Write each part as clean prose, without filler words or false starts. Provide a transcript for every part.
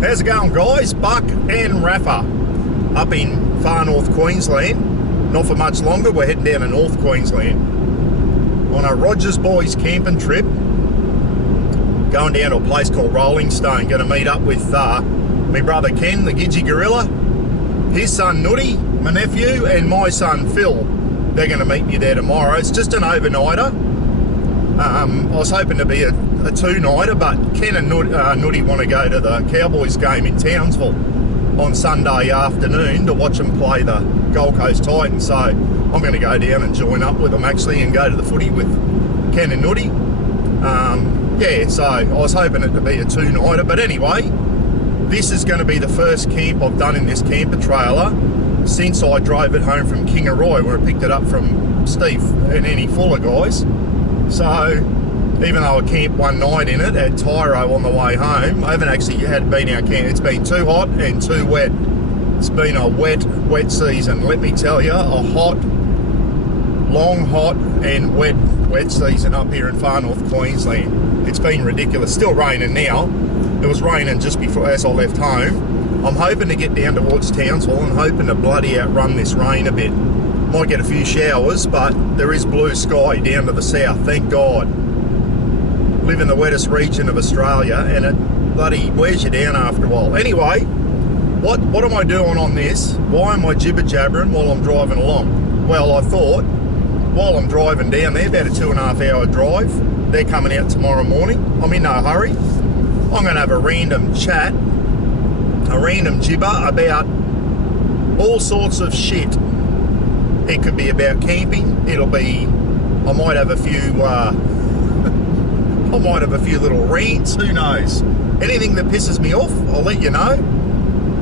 How's it going, guys? Buck and Rafa up in far north Queensland. Not for much longer, we're heading down to North Queensland on a Rogers Boys camping trip. Going down to a place called Rolling Stone. Going to meet up with my brother Ken, the Gidgy Gorilla, his son Nutty, my nephew, and my son Phil. They're going to meet me there tomorrow. It's just an overnighter. I was hoping to be a two-nighter, but Ken and Nutty want to go to the Cowboys game in Townsville on Sunday afternoon to watch them play the Gold Coast Titans. So I'm going to go down and join up with them actually and go to the footy with Ken and Nutty. Yeah, so I was hoping it to be a two-nighter, but anyway, this is going to be the first camp I've done in this camper trailer since I drove it home from Kingaroy, where I picked it up from Steve and Annie Fuller guys. So even though I camped one night in it at Tyro on the way home, I haven't actually been out camping. It's been too hot and too wet. It's been a wet season. Let me tell you, a hot, and wet season up here in far north Queensland. It's been ridiculous. Still raining now. It was raining just before as I left home. I'm hoping to get down towards Townsville and hoping to bloody outrun this rain a bit. Might get a few showers, but there is blue sky down to the south, thank God. Live in the wettest region of Australia, and it bloody wears you down after a while. Anyway, what am I doing on this? Why am I jibber jabbering while I'm driving along? Well, I thought, while I'm driving down there, about a 2.5 hour drive, they're coming out tomorrow morning. I'm in no hurry. I'm going to have a random chat, a random gibber about all sorts of shit. It could be about camping. It'll be, I might have a few little rants, who knows. Anything that pisses me off, I'll let you know.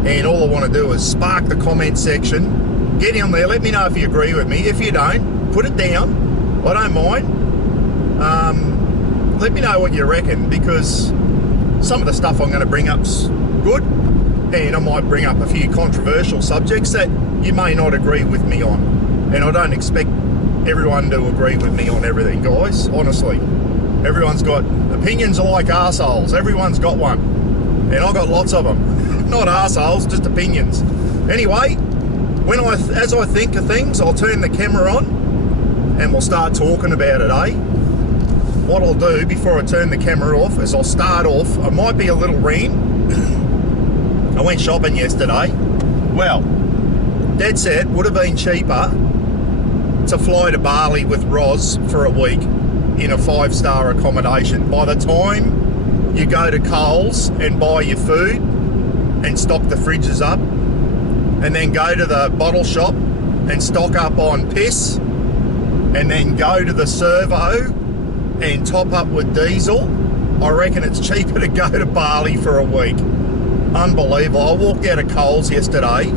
And all I want to do is spark the comment section. Get in there, let me know if you agree with me. If you don't, put it down. I don't mind. Let me know what you reckon, because some of the stuff I'm going to bring up's good, and I might bring up a few controversial subjects that you may not agree with me on. And I don't expect everyone to agree with me on everything, guys, honestly. Everyone's got opinions are like arseholes. Everyone's got one. And I've got lots of them. Not arseholes, just opinions. Anyway, as I think of things, I'll turn the camera on and we'll start talking about it, eh? What I'll do before I turn the camera off is I'll start off. I might be a little rant. I went shopping yesterday. Well, dead set, would have been cheaper to fly to Bali with Roz for a week in a 5-star accommodation. By the time you go to Coles and buy your food and stock the fridges up, and then go to the bottle shop and stock up on piss, and then go to the servo and top up with diesel, I reckon it's cheaper to go to Bali for a week. Unbelievable. I walked out of Coles yesterday,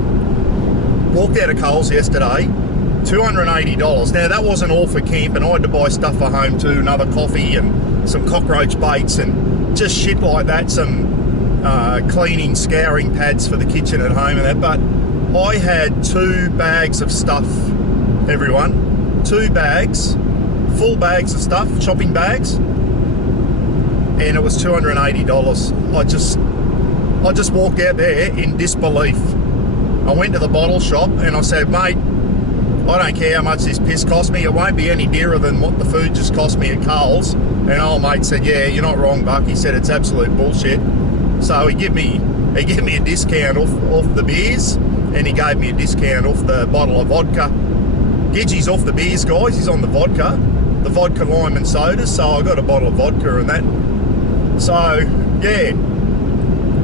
$280. Now that wasn't all for camp, and I had to buy stuff for home too, another coffee and some cockroach baits and just shit like that, some cleaning, scouring pads for the kitchen at home and that. But I had 2 bags of stuff, everyone. 2 bags, full bags of stuff, shopping bags, and it was $280. I just walked out there in disbelief. I went to the bottle shop and I said, mate, I don't care how much this piss cost me. It won't be any dearer than what the food just cost me at Coles. And old mate said, yeah, you're not wrong, Buck. He said, it's absolute bullshit. So he gave me a discount off the beers, and he gave me a discount off the bottle of vodka. Gidgy's off the beers, guys. He's on the vodka lime and soda. So I got a bottle of vodka and that. So, yeah,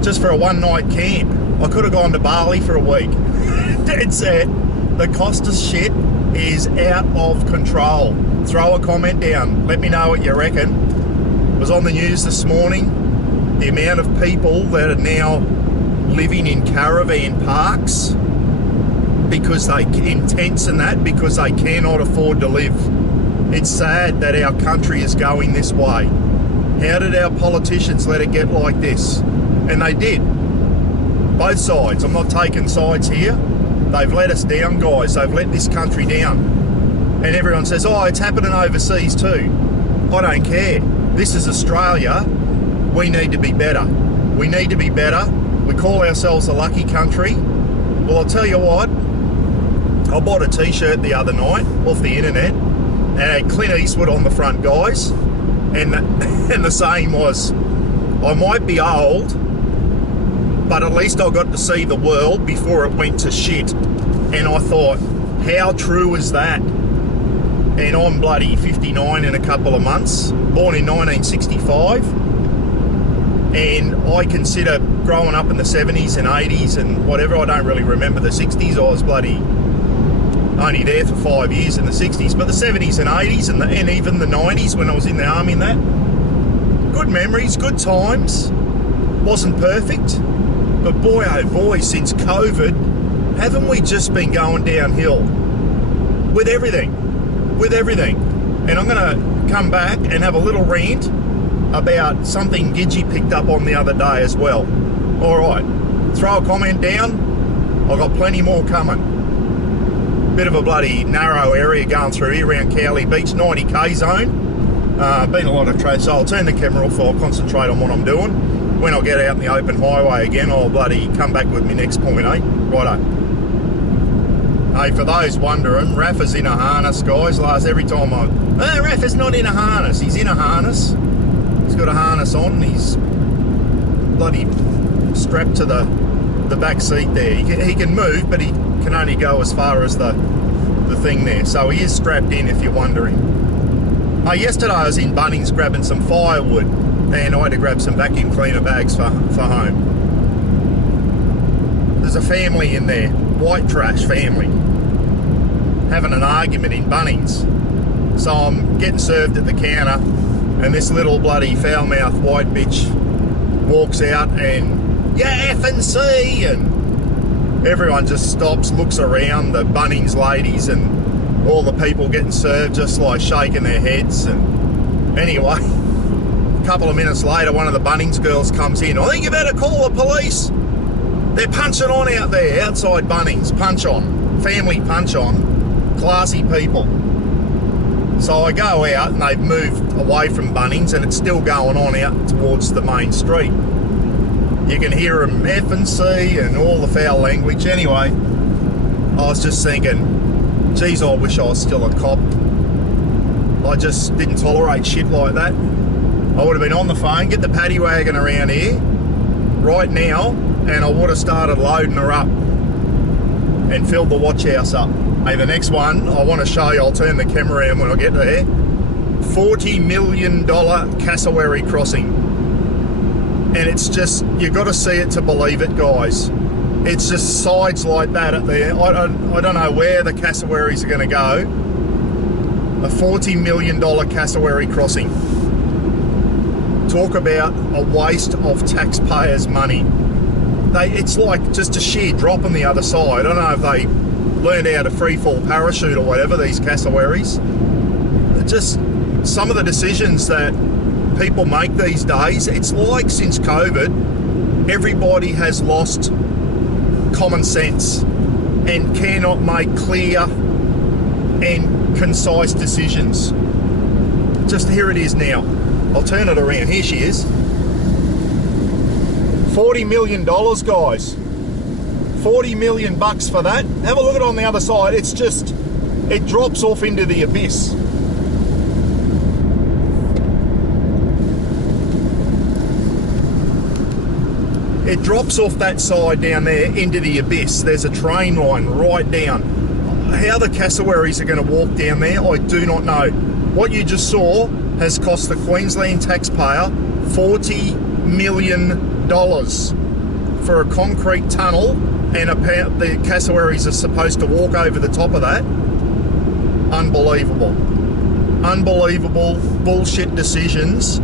just for a one-night camp. I could have gone to Bali for a week. Dead set. The cost of shit is out of control. Throw a comment down. Let me know what you reckon. It was on the news this morning. The amount of people that are now living in caravan parks because in tents and that, because they cannot afford to live. It's sad that our country is going this way. How did our politicians let it get like this? And they did. Both sides. I'm not taking sides here. They've let us down, guys. They've let this country down. And everyone says, oh, it's happening overseas too. I don't care. This is Australia. We need to be better. We need to be better. We call ourselves the lucky country. Well, I'll tell you what, I bought a t-shirt the other night off the internet and it had Clint Eastwood on the front, guys, and the saying was, I might be old, but at least I got to see the world before it went to shit. And I thought, how true is that? And I'm bloody 59 in a couple of months, born in 1965, and I consider growing up in the 70s and 80s and whatever, I don't really remember the 60s, I was bloody only there for 5 years in the 60s, but the 70s and 80s and even the 90s when I was in the army and that, good memories, good times. Wasn't perfect, but boy oh boy, since COVID, haven't we just been going downhill with everything? And I'm going to come back and have a little rant about something Gidgey picked up on the other day as well. All right, throw a comment down. I've got plenty more coming. Bit of a bloody narrow area going through here around Cowley Beach, 90k zone. Been a lot of trade, so I'll turn the camera off, I'll concentrate on what I'm doing. When I get out in the open highway again, I'll bloody come back with my next point, eh? Righto. Hey, for those wondering, Rafa's in a harness, guys. Every time Rafa's not in a harness. He's in a harness. He's got a harness on. He's bloody strapped to the back seat there. He can move, but he can only go as far as the thing there. So he is strapped in, if you're wondering. Yesterday I was in Bunnings grabbing some firewood, and I had to grab some vacuum cleaner bags for home. There's a family in there, white trash family, having an argument in Bunnings. So I'm getting served at the counter, and this little bloody foul-mouthed white bitch walks out and, yeah, effing see, and everyone just stops, looks around, the Bunnings ladies and all the people getting served just like shaking their heads. And anyway, a couple of minutes later, one of the Bunnings girls comes in. I think you better call the police. They're punching on out there, outside Bunnings. Punch on. Family punch on. Classy people. So I go out and they've moved away from Bunnings and it's still going on out towards the main street. You can hear them F and C and all the foul language. Anyway, I was just thinking, geez, I wish I was still a cop. I just didn't tolerate shit like that. I would have been on the phone, get the paddy wagon around here right now, and I would have started loading her up and filled the watch house up. Hey, the next one I want to show you, I'll turn the camera around when I get there. $40 million cassowary crossing. And it's just, you got to see it to believe it, guys. It's just sides like that up there. I don't know where the cassowaries are going to go. A $40 million cassowary crossing. Talk about a waste of taxpayers' money. It's like just a sheer drop on the other side. I don't know if they learned how to free fall parachute or whatever, these cassowaries. Just some of the decisions that people make these days, it's like since COVID, everybody has lost common sense and cannot make clear and concise decisions. Just here it is now. I'll turn it around. Here she is. $40 million, guys. $40 million for that. Have a look at it on the other side. It's just, it drops off into the abyss. It drops off that side down there into the abyss. There's a train line right down. How the cassowaries are going to walk down there, I do not know. What you just saw has cost the Queensland taxpayer $40 million for a concrete tunnel, and the cassowaries are supposed to walk over the top of that. Unbelievable. Unbelievable bullshit decisions.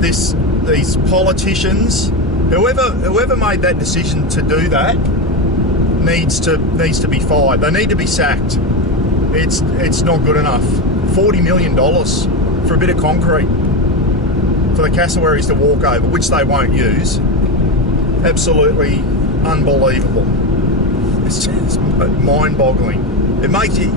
These politicians, whoever made that decision to do that needs to be fired. They need to be sacked. It's not good enough. $40 million for a bit of concrete for the cassowaries to walk over, which they won't use. Absolutely unbelievable. It's just mind-boggling. It makes you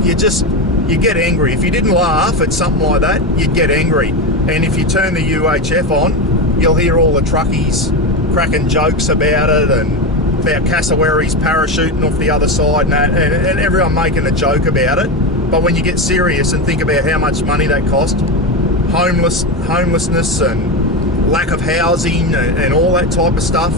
get angry. If you didn't laugh at something like that, you'd get angry. And if you turn the UHF on, you'll hear all the truckies cracking jokes about it and about cassowaries parachuting off the other side and that, and everyone making a joke about it. But when you get serious and think about how much money that cost, homelessness and lack of housing and all that type of stuff,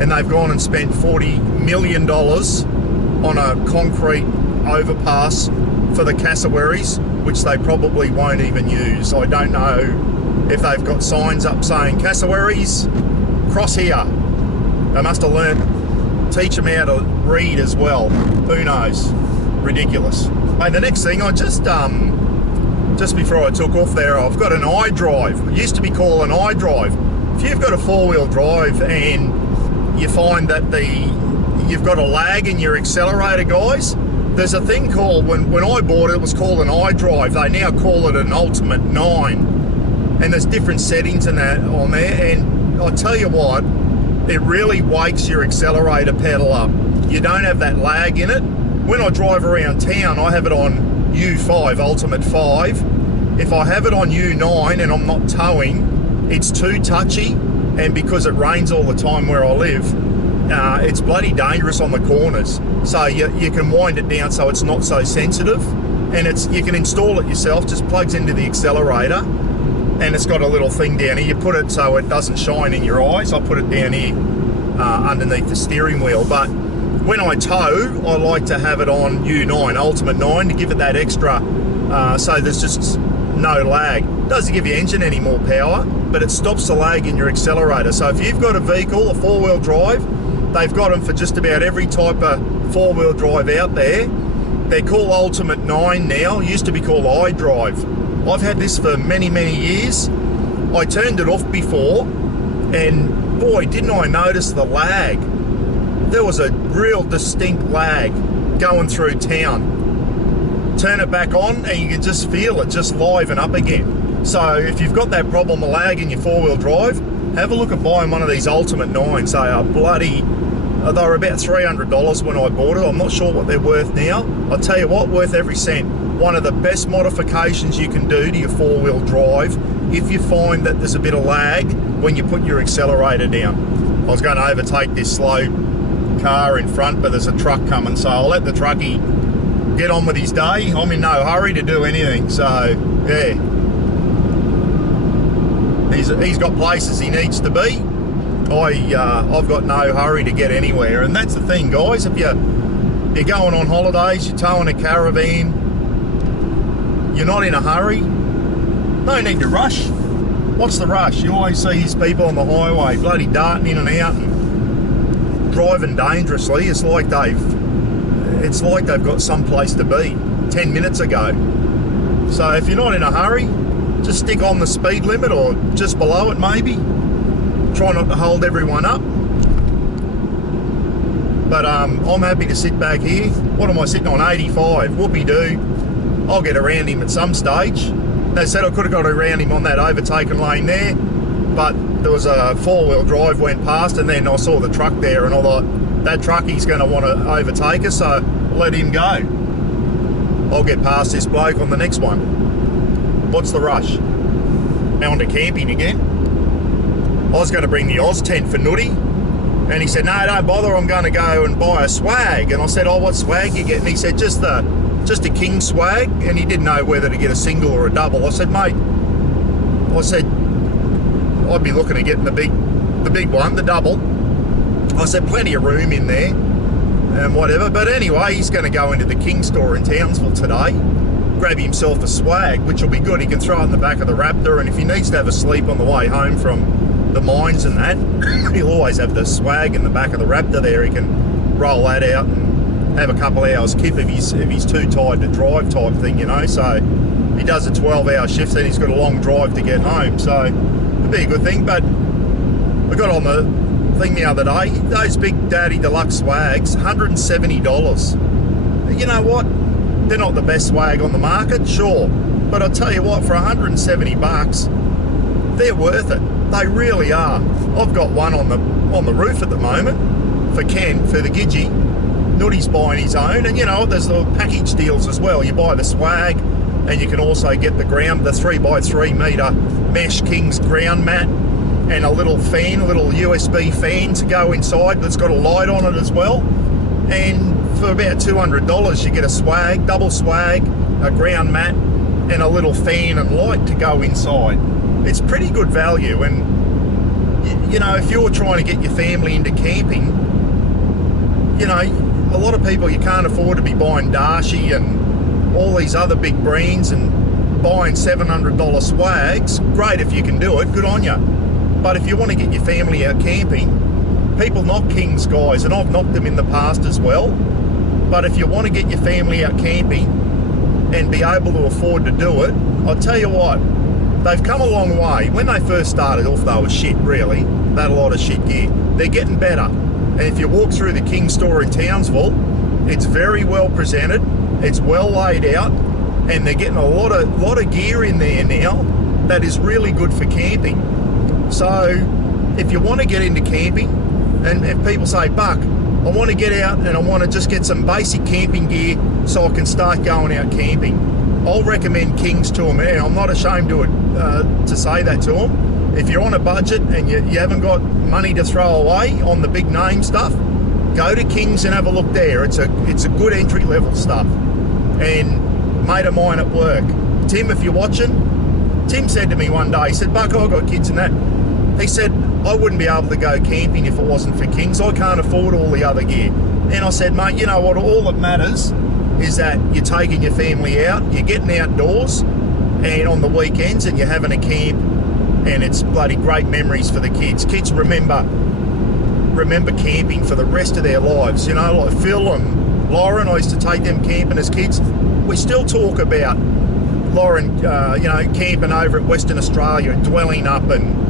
and they've gone and spent $40 million on a concrete overpass for the cassowaries, which they probably won't even use. I don't know if they've got signs up saying cassowaries, cross here. They must have teach them how to read as well. Who knows? Ridiculous. Hey, the next thing, I just before I took off there, I've got an iDrive. It used to be called an iDrive. If you've got a four-wheel drive and you find that you've got a lag in your accelerator, guys, there's a thing called, when I bought it, it was called an iDrive. They now call it an Ultimate 9. And there's different settings in that on there. And I'll tell you what, it really wakes your accelerator pedal up. You don't have that lag in it. When I drive around town, I have it on U5, Ultimate 5. If I have it on U9 and I'm not towing, it's too touchy. And because it rains all the time where I live, it's bloody dangerous on the corners. So you can wind it down so it's not so sensitive. And you can install it yourself, just plugs into the accelerator. And it's got a little thing down here. You put it so it doesn't shine in your eyes. I put it down here underneath the steering wheel. But when I tow, I like to have it on U9, Ultimate 9, to give it that extra, so there's just no lag. It doesn't give your engine any more power, but it stops the lag in your accelerator. So if you've got a vehicle, a four-wheel drive, they've got them for just about every type of four-wheel drive out there. They're called Ultimate 9 now. It used to be called iDrive. I've had this for many, many years. I turned it off before, and boy, didn't I notice the lag. There was a real distinct lag going through town. Turn it back on and you can just feel it just liven up again. So if you've got that problem of lag in your four-wheel drive, have a look at buying one of these Ultimate 9s. They are bloody, they were about $300 when I bought it. I'm not sure what they're worth now. I'll tell you what, worth every cent. One of the best modifications you can do to your four-wheel drive if you find that there's a bit of lag when you put your accelerator down. I was going to overtake this slow car in front, but there's a truck coming, so I'll let the truckie get on with his day. I'm in no hurry to do anything, so yeah, he's got places he needs to be. I've got no hurry to get anywhere, and that's the thing, guys. If you're going on holidays, you're towing a caravan, you're not in a hurry, no need to rush. What's the rush? You always see these people on the highway bloody darting in and out and driving dangerously. It's like they've got some place to be 10 minutes ago. So if you're not in a hurry, just stick on the speed limit or just below it maybe. Try not to hold everyone up. But I'm happy to sit back here. What am I sitting on? 85. Whoopie-doo. I'll get around him at some stage. They said I could have got around him on that overtaken lane there, but there was a four-wheel drive went past, and then I saw the truck there, and I thought, that truckie's going to want to overtake us, so let him go. I'll get past this bloke on the next one. What's the rush? Now on to camping again. I was going to bring the Oz tent for Nutty, and he said, no, don't bother, I'm going to go and buy a swag. And I said, oh, what swag you get? And he said, just a king swag, and he didn't know whether to get a single or a double. I said, mate, I'd be looking at getting the big one, the double. I said, plenty of room in there and whatever. But anyway, he's going to go into the King store in Townsville today, grab himself a swag, which will be good. He can throw it in the back of the Raptor, and if he needs to have a sleep on the way home from the mines and that, he'll always have the swag in the back of the Raptor there. He can roll that out and have a couple hours kip if he's too tired to drive type thing, you know. So he does a 12-hour shift, then he's got a long drive to get home. So it'd be a good thing. But I got on the thing the other day, those Big Daddy Deluxe swags, $170. You know what? They're not the best swag on the market, sure. But I'll tell you what, for $170, they're worth it. They really are. I've got one on the roof at the moment for Ken, for the Gidgee. Nutty's buying his own, and you know, there's the package deals as well. You buy the swag, and you can also get the 3x3 metre mesh King's ground mat, and a little fan, a little USB fan to go inside that's got a light on it as well. And for about $200 you get a swag, double swag, a ground mat and a little fan and light to go inside. It's pretty good value. And you know, if you're trying to get your family into camping, you know, a lot of people, you can't afford to be buying Darshi and all these other big brands and buying $700 swags. Great if you can do it, good on you. But if you want to get your family out camping, people knock Kings, guys, and I've knocked them in the past as well. But if you want to get your family out camping and be able to afford to do it, I'll tell you what, they've come a long way. When they first started off, they were shit, really. They had a lot of shit gear. They're getting better. And if you walk through the King store in Townsville, it's very well presented, it's well laid out, and they're getting a lot of gear in there now that is really good for camping. So if you want to get into camping, and if people say, Buck, I want to get out and I want to just get some basic camping gear so I can start going out camping, I'll recommend Kings to them. And I'm not ashamed to say that to them. If you're on a budget and you haven't got money to throw away on the big name stuff, go to Kings and have a look there. It's a good entry level stuff. And mate of mine at work, Tim, if you're watching, Tim said to me one day, he said, Buck, I've got kids and that. He said, I wouldn't be able to go camping if it wasn't for Kings. I can't afford all the other gear. And I said, mate, you know what, all that matters is that you're taking your family out, you're getting outdoors, and on the weekends, and you're having a camp, and it's bloody great memories for the kids. Kids remember camping for the rest of their lives. You know, like Phil and Lauren, I used to take them camping as kids. We still talk about Lauren, you know, camping over at Western Australia and Dwelling Up and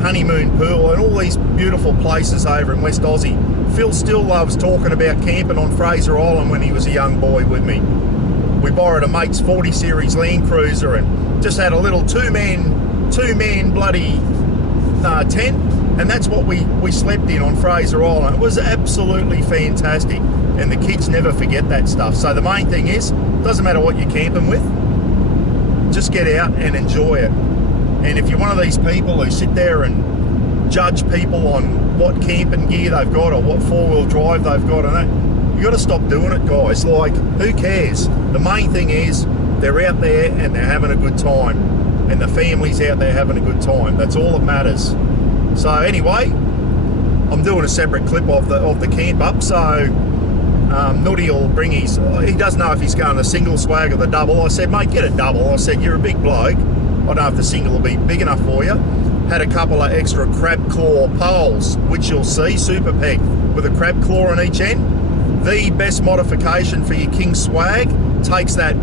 Honeymoon Pool and all these beautiful places over in West Aussie. Phil still loves talking about camping on Fraser Island when he was a young boy with me. We borrowed a mate's 40 Series Land Cruiser and just had a little two-man bloody tent, and that's what we slept in on Fraser Island. It was absolutely fantastic, and the kids never forget that stuff. So the main thing is, doesn't matter what you're camping with, just get out and enjoy it. And if you're one of these people who sit there and judge people on what camping gear they've got or what four-wheel drive they've got and that, you got to stop doing it, guys. Like, who cares? The main thing is they're out there and they're having a good time, and the family's out there having a good time. That's all that matters. So anyway, I'm doing a separate clip of the camp up. So Nutty will bring he doesn't know if he's going the single swag or the double. I said, mate, get a double. I said, you're a big bloke. I don't know if the single will be big enough for you. Had a couple of extra crab claw poles, which you'll see, super peg, with a crab claw on each end. The best modification for your King swag takes that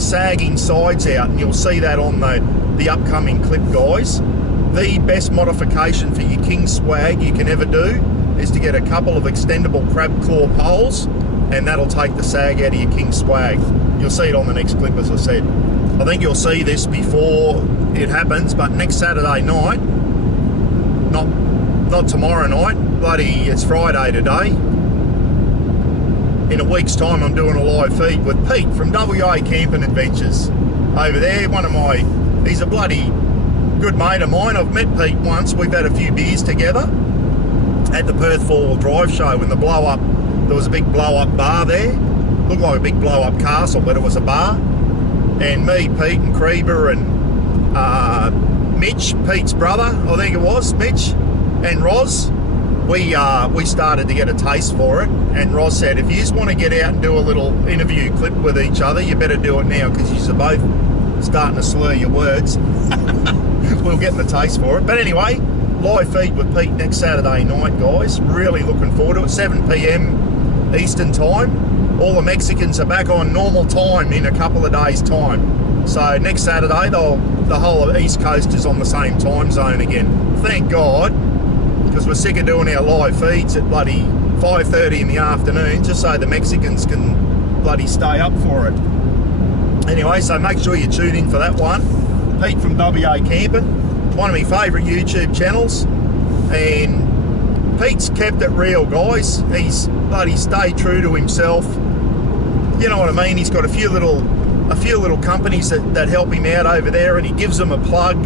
sagging sides out, and you'll see that on the upcoming clip, guys. The best modification for your King swag you can ever do is to get a couple of extendable crab claw poles, and that'll take the sag out of your King swag. You'll see it on the next clip, as I said. I think you'll see this before it happens, but next Saturday night, not tomorrow night, bloody, it's Friday today. In a week's time, I'm doing a live feed with Pete from WA Camping Adventures over there. He's a bloody good mate of mine. I've met Pete once. We've had a few beers together at the Perth 4-wheel drive show when there was a big blow-up bar there. Looked like a big blow-up castle, but it was a bar. And me, Pete and Creeber and Mitch, Pete's brother, I think it was, Mitch, and Roz, we started to get a taste for it. And Roz said, if you just want to get out and do a little interview clip with each other, you better do it now, because you're both starting to slur your words. We'll get the taste for it. But anyway, live feed with Pete next Saturday night, guys. Really looking forward to it. 7 p.m. Eastern time. All the Mexicans are back on normal time in a couple of days' time. So next Saturday, the whole of East Coast is on the same time zone again. Thank God, because we're sick of doing our live feeds at bloody 5:30 in the afternoon, just so the Mexicans can bloody stay up for it. Anyway, so make sure you tune in for that one. Pete from WA Camping, one of my favourite YouTube channels, and Pete's kept it real, guys. He's bloody stayed true to himself. You know what I mean? He's got a few little companies that help him out over there, and he gives them a plug.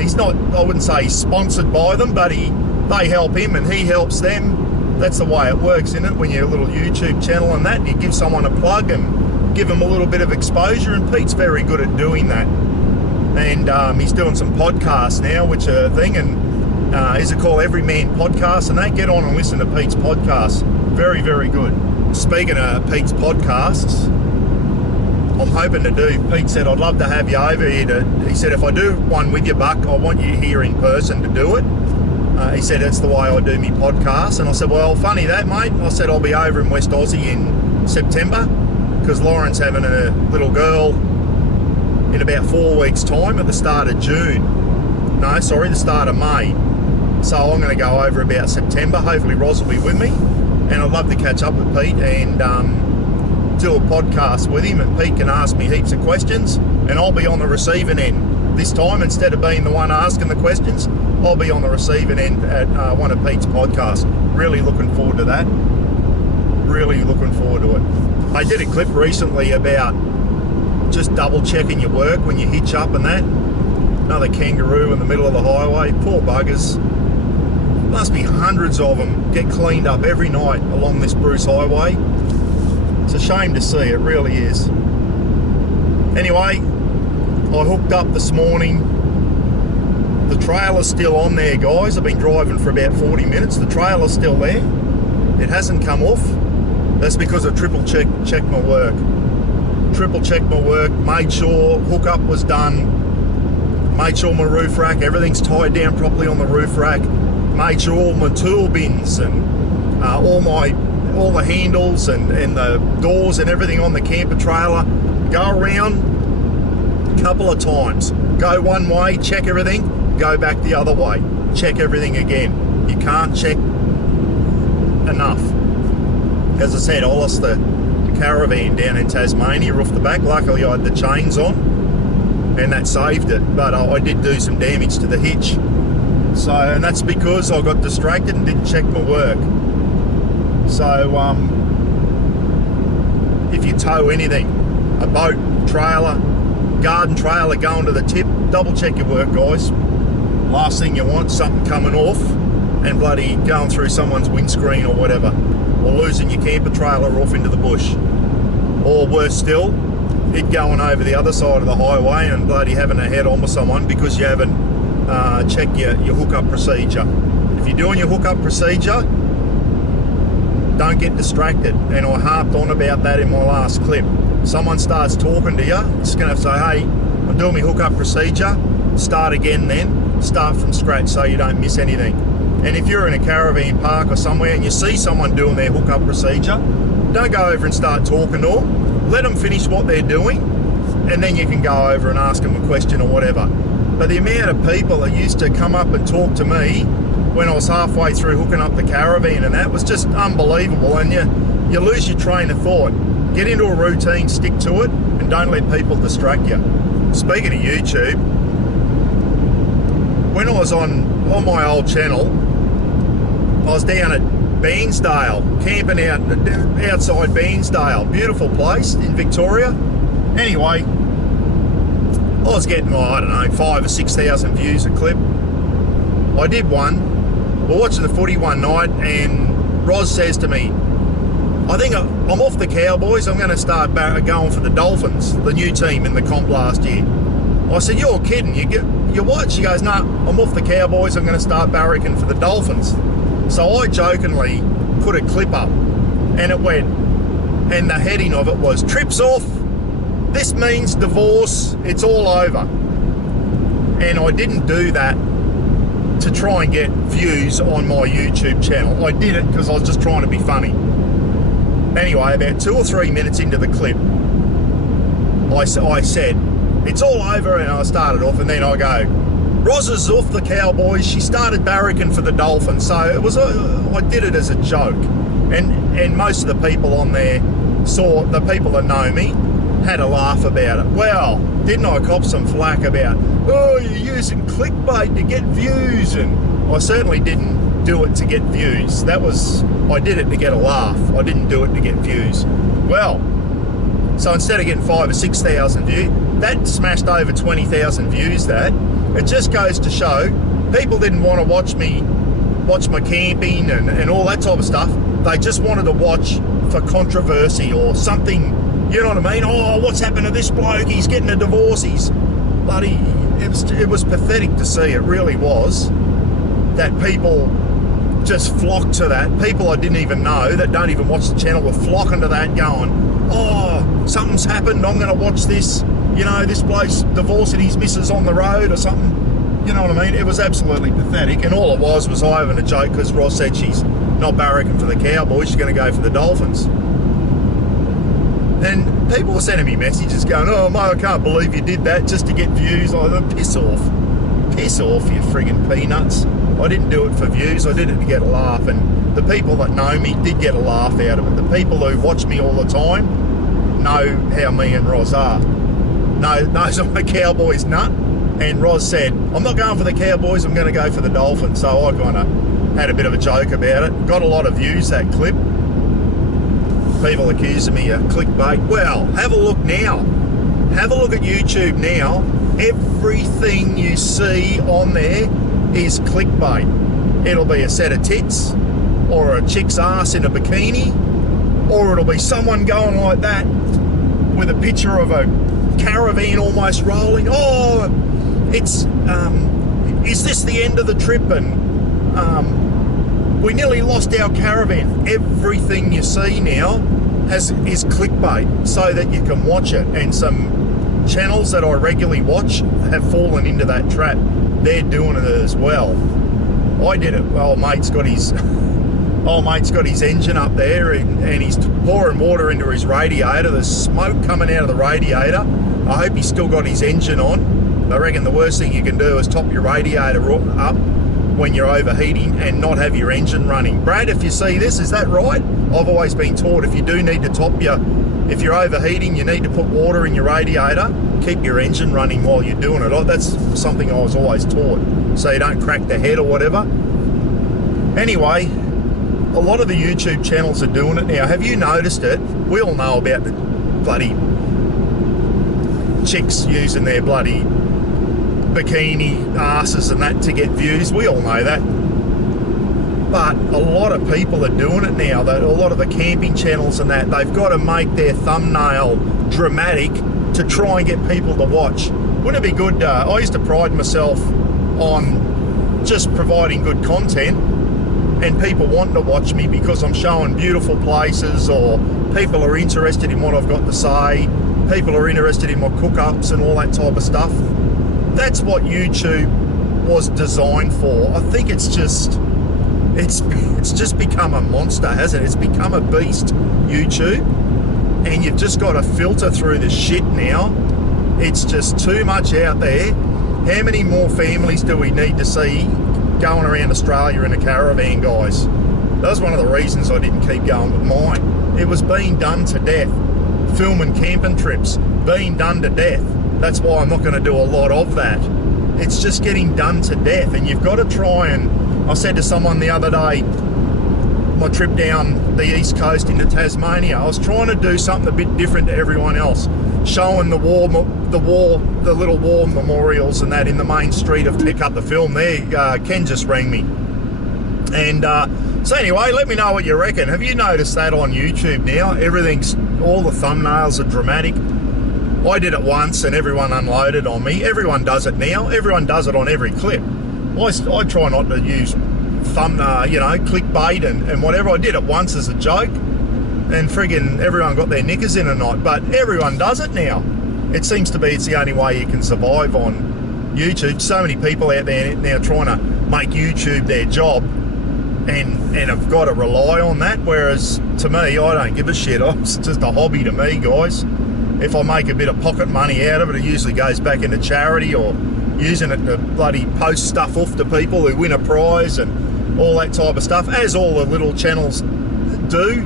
he's not, I wouldn't say he's sponsored by them, but they help him and he helps them. That's the way it works, isn't it? When you're a little YouTube channel and that, and you give someone a plug and give them a little bit of exposure, and Pete's very good at doing that. And he's doing some podcasts now, which are a thing, and is it called Every Man Podcast? And they get on and listen to Pete's podcast. Very, very good. Speaking of Pete's podcasts, I'm hoping to do, Pete said, I'd love to have you over here he said, if I do one with you, Buck, I want you here in person to do it. He said, that's the way I do my podcast. And I said, well, funny that, mate. I said, I'll be over in West Aussie in September because Lauren's having a little girl in about 4 weeks' time at the start of June. No, sorry, the start of May. So I'm going to go over about September. Hopefully Roz will be with me. And I'd love to catch up with Pete and do a podcast with him, and Pete can ask me heaps of questions and I'll be on the receiving end this time. Instead of being the one asking the questions, I'll be on the receiving end at one of Pete's podcasts. Really looking forward to that. Really looking forward to it. I did a clip recently about just double checking your work when you hitch up and that. Another kangaroo in the middle of the highway. Poor buggers. Must be hundreds of them get cleaned up every night along this Bruce Highway. It's a shame to see, it really is. Anyway, I hooked up this morning. The trailer's still on there, guys. I've been driving for about 40 minutes. The trailer's still there. It hasn't come off. That's because I triple checked my work. Triple checked my work, made sure hookup was done, made sure my roof rack, everything's tied down properly on the roof rack, made sure all my tool bins and all the handles and the doors and everything on the camper trailer go around a couple of times. Go one way, check everything, go back the other way, check everything again. You can't check enough. As I said, I lost the caravan down in Tasmania off the back. Luckily I had the chains on and that saved it, but I did do some damage to the hitch. So, and that's because I got distracted and didn't check my work. So if you tow anything, a boat, trailer, garden trailer going to the tip, double check your work, guys. Last thing you want, something coming off and bloody going through someone's windscreen or whatever, or losing your camper trailer off into the bush, or worse still, it going over the other side of the highway and bloody having a head on with someone because you haven't checked your hookup procedure. If you're doing your hookup procedure, don't get distracted, and I harped on about that in my last clip. Someone starts talking to you, you're just going to say, hey, I'm doing my hookup procedure, start again then, start from scratch so you don't miss anything. And if you're in a caravan park or somewhere and you see someone doing their hookup procedure, don't go over and start talking to them. Let them finish what they're doing, and then you can go over and ask them a question or whatever. But the amount of people that used to come up and talk to me when I was halfway through hooking up the caravan and that was just unbelievable, and you lose your train of thought. Get into a routine, stick to it, and don't let people distract you. Speaking of YouTube, when I was on my old channel, I was down at Bairnsdale, camping outside Bairnsdale. Beautiful place in Victoria. Anyway, I was getting, I don't know, 5,000 or 6,000 views a clip. I did one. We're watching the footy one night and Roz says to me, I think I'm off the Cowboys, I'm going to start going for the Dolphins, the new team in the comp last year. I said, you're kidding, you what? She goes, no, I'm off the Cowboys, I'm going to start barracking for the Dolphins. So I jokingly put a clip up and it went, and the heading of it was, trips off, this means divorce, it's all over. And I didn't do that to try and get views on my YouTube channel. I did it because I was just trying to be funny. Anyway, about 2 or 3 minutes into the clip, I said, it's all over, and I started off, and then I go, Roz is off the Cowboys, she started barracking for the Dolphins. So it was I did it as a joke. And most of the people on there the people that know me, had a laugh about it. Well, didn't I cop some flack about, oh, you're using clickbait to get views? And I certainly didn't do it to get views. I did it to get a laugh. I didn't do it to get views. Well, so instead of getting 5,000 or 6,000 views, that smashed over 20,000 views, that. it just goes to show people didn't want to watch my camping and all that type of stuff. They just wanted to watch for controversy or something, you know what I mean? Oh, what's happened to this bloke? He's getting a divorce. He's bloody... It was pathetic to see, it really was, that people just flocked to that. People I didn't even know that don't even watch the channel were flocking to that going, oh, something's happened, I'm going to watch this. You know, this bloke's divorcing his missus on the road or something. You know what I mean? It was absolutely pathetic. And all it was I having a joke because Ross said she's not barracking for the Cowboys, she's going to go for the Dolphins. And people were sending me messages going, oh, mate, I can't believe you did that just to get views. Piss off. Piss off, you friggin' peanuts. I didn't do it for views, I did it to get a laugh. And the people that know me did get a laugh out of it. The people who watch me all the time know how me and Roz are. Knows I'm a Cowboys nut. And Roz said, I'm not going for the Cowboys, I'm going to go for the Dolphins. So I kind of had a bit of a joke about it. Got a lot of views, that clip. People accusing me of clickbait. Well, have a look now. Have a look at YouTube now. Everything you see on there is clickbait. It'll be a set of tits, or a chick's ass in a bikini, or it'll be someone going like that with a picture of a caravan almost rolling. Oh, it's is this the end of the trip? And we nearly lost our caravan. Everything you see now is clickbait so that you can watch it. And some channels that I regularly watch have fallen into that trap. They're doing it as well. I did it. Old mate's got his engine up there and he's pouring water into his radiator. There's smoke coming out of the radiator. I hope he's still got his engine on. I reckon the worst thing you can do is top your radiator up when you're overheating and not have your engine running. Brad, if you see this, is that right? I've always been taught if you do need to if you're overheating, you need to put water in your radiator, keep your engine running while you're doing it. That's something I was always taught, so you don't crack the head or whatever. Anyway, a lot of the YouTube channels are doing it now. Have you noticed it? We all know about the bloody chicks using their bloody bikini asses and that to get views. We all know that. But a lot of people are doing it now. A lot of the camping channels and that, they've got to make their thumbnail dramatic to try and get people to watch. Wouldn't it be good? I used to pride myself on just providing good content and people want to watch me because I'm showing beautiful places, or people are interested in what I've got to say. People are interested in my cook-ups and all that type of stuff. That's what YouTube was designed for. I think it's just become a monster, hasn't it? It's become a beast, YouTube, and you've just got to filter through the shit now. It's just too much out there. How many more families do we need to see going around Australia in a caravan, guys? That was one of the reasons I didn't keep going with mine. It was being done to death. Filming camping trips, being done to death. That's why I'm not going to do a lot of that. It's just getting done to death, and you've got to try and... I said to someone the other day, my trip down the east coast into Tasmania, I was trying to do something a bit different to everyone else, showing the little war memorials and that in the main street of... Pick up the film there. Ken just rang me. And so anyway, let me know what you reckon. Have you noticed that on YouTube now? All the thumbnails are dramatic. I did it once and everyone unloaded on me. Everyone does it now. Everyone does it on every clip. I try not to use clickbait and whatever. I did it once as a joke, and friggin' everyone got their knickers in a knot. But everyone does it now. It seems to be it's the only way you can survive on YouTube. So many people out there now trying to make YouTube their job, and have got to rely on that. Whereas to me, I don't give a shit. It's just a hobby to me, guys. If I make a bit of pocket money out of it, it usually goes back into charity, or using it to bloody post stuff off to people who win a prize and all that type of stuff, as all the little channels do.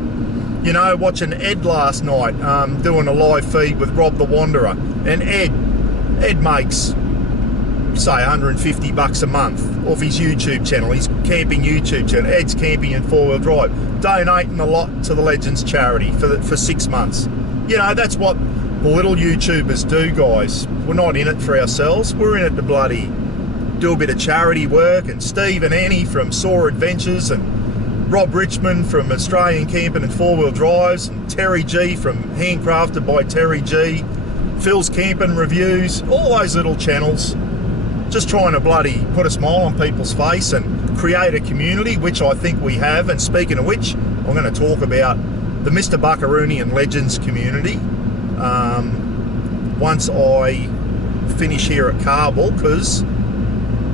You know, watching Ed last night, doing a live feed with Rob the Wanderer, and Ed makes, say, $150 a month off his YouTube channel, his camping YouTube channel. Ed's Camping and Four-Wheel Drive, donating a lot to the Legends charity for 6 months. You know, that's what the little YouTubers do, guys. We're not in it for ourselves. We're in it to bloody do a bit of charity work, and Steve and Annie from Soar Adventures, and Rob Richmond from Australian Camping and Four Wheel Drives, and Terry G from Handcrafted by Terry G, Phil's Camping Reviews, all those little channels, just trying to bloody put a smile on people's face and create a community, which I think we have. And speaking of which, I'm going to talk about the Mr. Buckaroonian Legends community once I finish here at Carball, because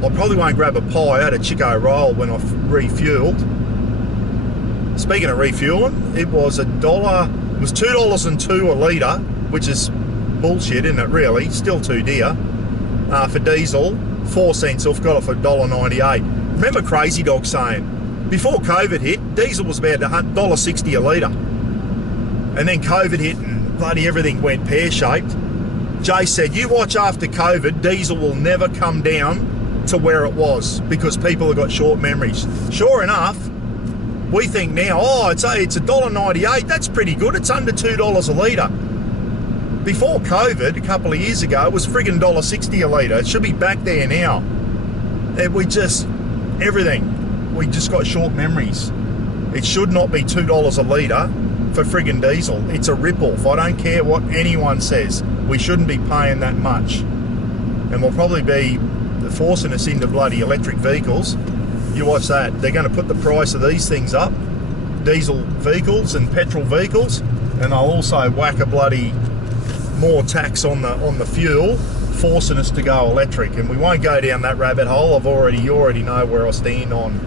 I probably won't grab a pie. I had a Chico roll when I refueled. Speaking of refueling, it was $1. It was $2.02 a litre, which is bullshit, isn't it? Really, still too dear for diesel. 4 cents off, got it for $1.98. Remember Crazy Dog saying before COVID hit, diesel was about $1.60 a litre, and then COVID hit and bloody everything went pear-shaped. Jay said, you watch after COVID, diesel will never come down to where it was, because people have got short memories. Sure enough, we think now, oh, it's $1.98, that's pretty good, it's under $2 a litre. Before COVID, a couple of years ago, it was friggin' $1.60 a litre. It should be back there now. And we just got short memories. It should not be $2 a litre for friggin' diesel. It's a rip-off. I don't care what anyone says. We shouldn't be paying that much. And we'll probably be forcing us into bloody electric vehicles. You watch that. They're going to put the price of these things up, diesel vehicles and petrol vehicles, and they'll also whack a bloody more tax on the fuel, forcing us to go electric. And we won't go down that rabbit hole. You already know where I stand on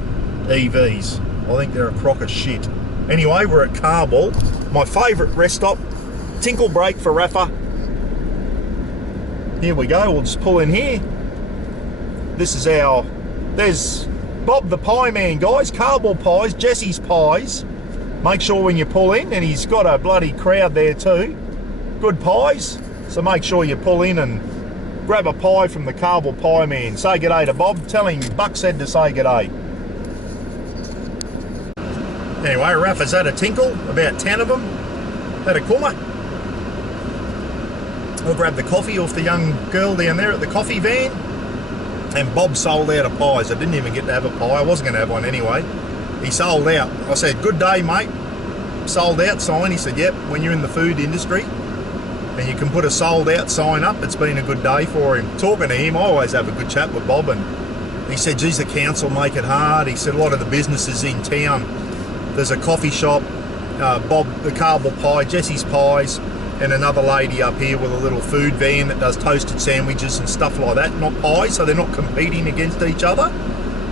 EVs. I think they're a crock of shit. Anyway, we're at Carball, my favourite rest stop. Tinkle break for Rafa. Here we go. We'll just pull in here. This is there's Bob the Pie Man, guys. Carball Pies, Jesse's Pies. Make sure when you pull in, and he's got a bloody crowd there too. Good pies, so make sure you pull in and grab a pie from the Carball Pie Man. Say g'day to Bob. Tell him Buck said to say g'day. Anyway, Rafa's had a tinkle, about 10 of them. Had a kummer. I'll grab the coffee off the young girl down there at the coffee van. And Bob sold out of pies. I didn't even get to have a pie. I wasn't going to have one anyway. He sold out. I said, good day, mate. Sold out sign. He said, yep, when you're in the food industry and you can put a sold out sign up, it's been a good day for him. Talking to him, I always have a good chat with Bob, and he said, geez, the council make it hard. He said a lot of the businesses in town, there's a coffee shop, Bob the Carball Pie, Jesse's Pies, and another lady up here with a little food van that does toasted sandwiches and stuff like that, not pies, so they're not competing against each other.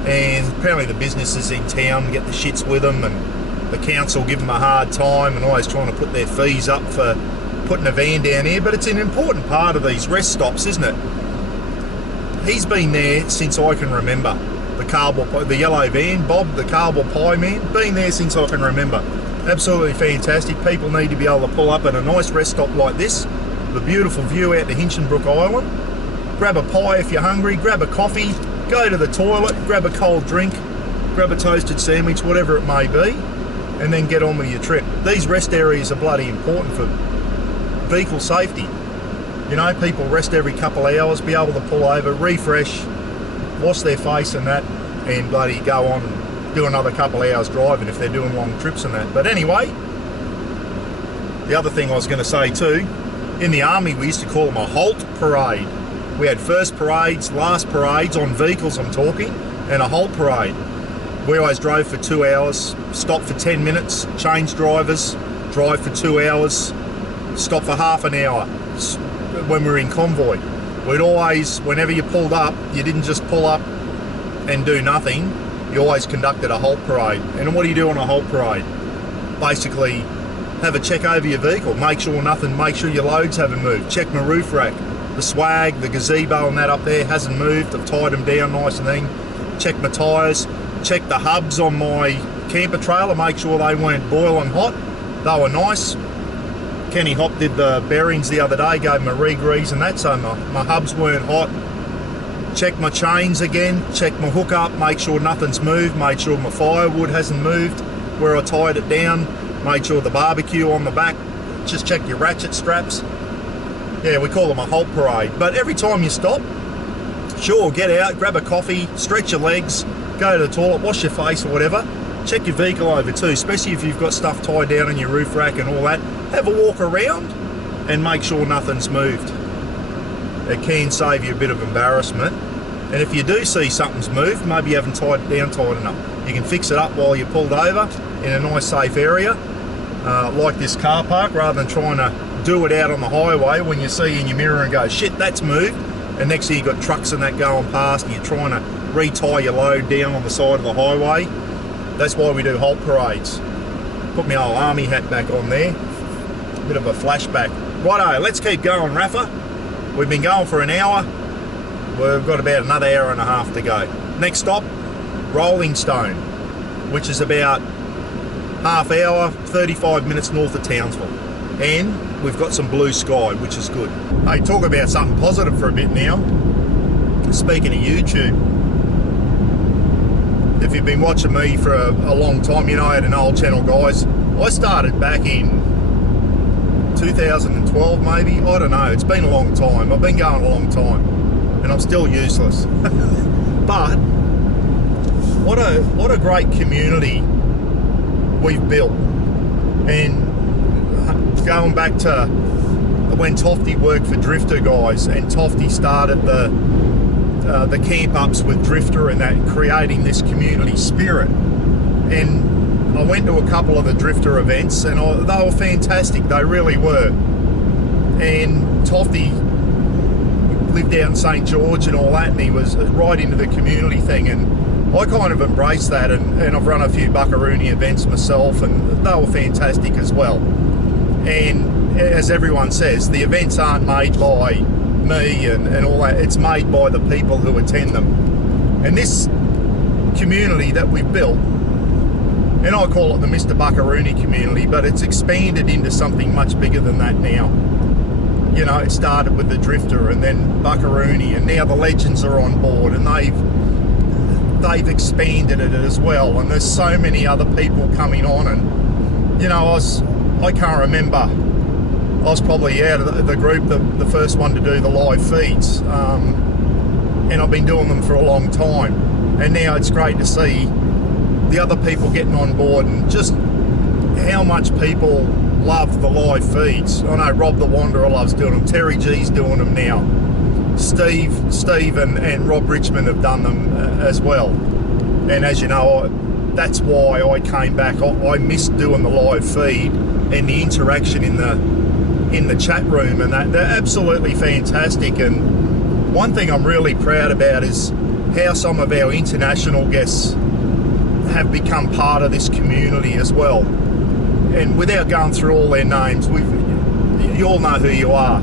And apparently the businesses in town get the shits with them, and the council give them a hard time and always trying to put their fees up for putting a van down here. But it's an important part of these rest stops, isn't it? He's been there since I can remember. The yellow van, Bob, the Carball Pie Man, been there since I can remember. Absolutely fantastic. People need to be able to pull up at a nice rest stop like this, with a beautiful view out to Hinchinbrook Island. Grab a pie if you're hungry, grab a coffee, go to the toilet, grab a cold drink, grab a toasted sandwich, whatever it may be, and then get on with your trip. These rest areas are bloody important for vehicle safety. You know, people rest every couple of hours, be able to pull over, refresh, wash their face and that, and bloody go on and do another couple of hours driving if they're doing long trips and that. But anyway, the other thing I was going to say too, in the army we used to call them a halt parade. We had first parades, last parades, on vehicles I'm talking, and a halt parade. We always drove for 2 hours, stopped for 10 minutes, changed drivers, drive for 2 hours, stop for half an hour when we were in convoy. We'd always, whenever you pulled up, you didn't just pull up and do nothing, you always conducted a halt parade. And what do you do on a halt parade? Basically, have a check over your vehicle, make sure your loads haven't moved, check my roof rack, the swag, the gazebo and that up there hasn't moved, I've tied them down nice and neat, check my tyres, check the hubs on my camper trailer, make sure they weren't boiling hot, they were nice. Kenny Hop did the bearings the other day, gave them a re-grease and that, so my hubs weren't hot. Check my chains again, check my hook up, make sure nothing's moved, made sure my firewood hasn't moved where I tied it down, made sure the barbecue on the back, just check your ratchet straps. Yeah, we call them a halt parade. But every time you stop, Sure, get out, grab a coffee, stretch your legs, go to the toilet, wash your face or whatever. Check your vehicle over too, especially if you've got stuff tied down in your roof rack and all that. Have a walk around and make sure nothing's moved. It can save you a bit of embarrassment. And if you do see something's moved, maybe you haven't tied it down tight enough, you can fix it up while you're pulled over in a nice safe area, like this car park, rather than trying to do it out on the highway when you see in your mirror and go, shit, that's moved. And next thing you've got trucks and that going past and you're trying to retie your load down on the side of the highway. That's why we do halt parades. Put my old army hat back on there. Bit of a flashback. Righto, let's keep going, Rafa. We've been going for an hour. We've got about another hour and a half to go. Next stop, Rolling Stone, which is about half hour, 35 minutes north of Townsville. And we've got some blue sky, which is good. Hey, talk about something positive for a bit now. Speaking of YouTube, if you've been watching me for a long time, you know I had an old channel, guys. I started back in 2012 maybe, I don't know, it's been a long time. I've been going a long time and I'm still useless. But what a great community we've built. And going back to when Tofty worked for Drifter guys, and Tofty started the camp ups with Drifter and that, creating this community spirit. And I went to a couple of the Drifter events and they were fantastic, they really were. And Tofty lived out in St. George and all that, and he was right into the community thing, and I kind of embraced that, and I've run a few Buckaroony events myself and they were fantastic as well. And as everyone says, the events aren't made by me and all that, it's made by the people who attend them. And this community that we've built, and I call it the Mr. Buckaroony community, but it's expanded into something much bigger than that now. You know, it started with the Drifter and then Buckaroony, and now the Legends are on board, and they've expanded it as well, and there's so many other people coming on. And you know, I can't remember, I was probably out of the group the first one to do the live feeds, and I've been doing them for a long time, and now it's great to see the other people getting on board and just how much people love the live feeds. I know Rob the Wanderer loves doing them, Terry G's doing them now, Steve and Rob Richmond have done them as well. And as you know, that's why I came back. I missed doing the live feed and the interaction in the chat room, and that they're absolutely fantastic. And one thing I'm really proud about is how some of our international guests have become part of this community as well. And without going through all their names, you all know who you are.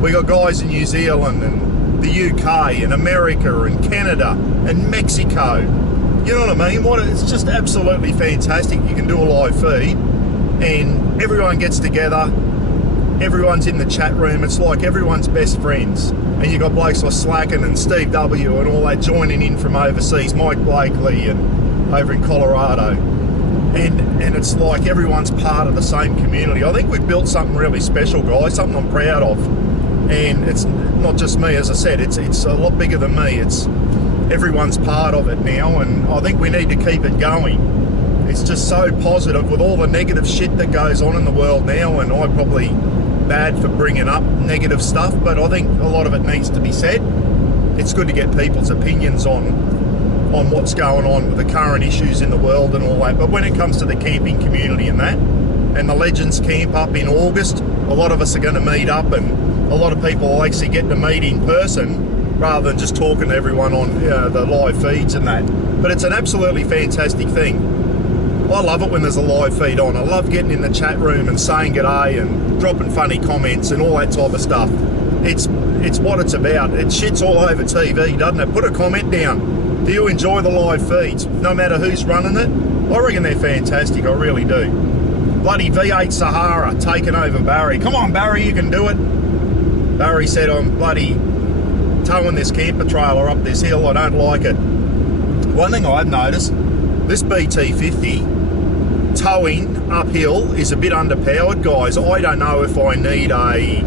We got guys in New Zealand and the UK and America and Canada and Mexico. You know what I mean? It's just absolutely fantastic. You can do a live feed and everyone gets together, everyone's in the chat room, it's like everyone's best friends. And you got blokes like Slacken and Steve W and all that joining in from overseas, Mike Blakely and over in Colorado. And it's like everyone's part of the same community. I think we've built something really special, guys, something I'm proud of. And it's not just me, as I said, it's a lot bigger than me. It's everyone's part of it now, and I think we need to keep it going. It's just so positive with all the negative shit that goes on in the world now, and I'm probably bad for bringing up negative stuff, but I think a lot of it needs to be said. It's good to get people's opinions on what's going on with the current issues in the world and all that. But when it comes to the camping community and that, and the Legends camp up in August, a lot of us are going to meet up, and a lot of people will actually get to meet in person rather than just talking to everyone on the live feeds and that. But it's an absolutely fantastic thing. I love it when there's a live feed on. I love getting in the chat room and saying g'day and dropping funny comments and all that type of stuff. It's what it's about. It shits all over TV, doesn't it? Put a comment down. Do you enjoy the live feeds? No matter who's running it? I reckon they're fantastic, I really do. Bloody V8 Sahara taking over Barry. Come on, Barry, you can do it. Barry said, I'm bloody towing this camper trailer up this hill. I don't like it. One thing I've noticed, this BT50 towing uphill is a bit underpowered, guys. I don't know if I need I